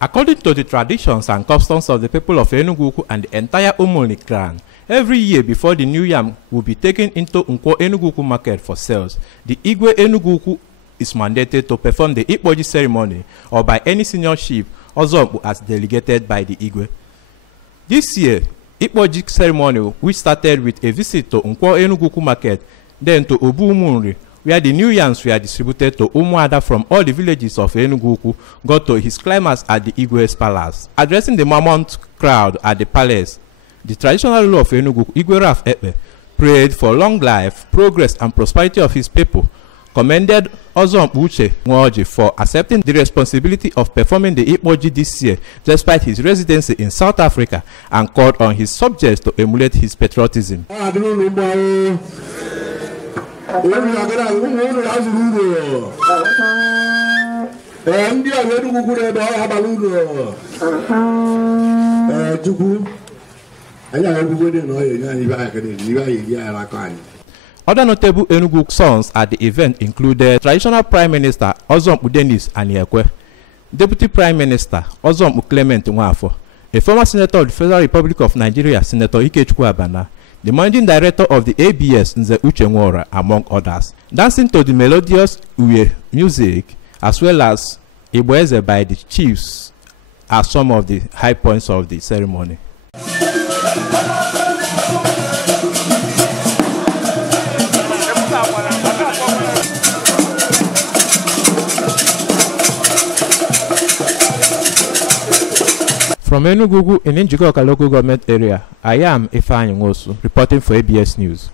According to the traditions and customs of the people of Enugwu and the entire Umuli clan, every year before the new yam will be taken into Enugwu market for sales, the Igwe Enugwu is mandated to perform the Ikpo ceremony or by any senior chief also as delegated by the Igwe. This year, Ikpo ceremony, which started with a visit to Enugwu market, then to Obu Umunri, where the new yams were distributed to Umuada from all the villages of Enugwu, got to his climax at the Igwe's palace. Addressing the mammoth crowd at the palace, the traditional ruler of Enugwu, Igwe Raf Ekpe, prayed for long life, progress, and prosperity of his people, commended Ozom Uche Nwoji for accepting the responsibility of performing the Ikpo this year despite his residency in South Africa, and called on his subjects to emulate his patriotism. Other notable Enugwu sons at the event included traditional Prime Minister Ozom Udenis Aniekwe, Deputy Prime Minister Ozom Clement Nwafo, a former Senator of the Federal Republic of Nigeria, Senator Ikechukwu Abana, the Managing Director of the ABS, Nze Uche Nwora, among others. Dancing to the melodious Uwe music, as well as Igbo by the chiefs, are some of the high points of the ceremony. From Enugwu in Njikoka local government area, I am Ifeanyi Nwosu, reporting for ABS News.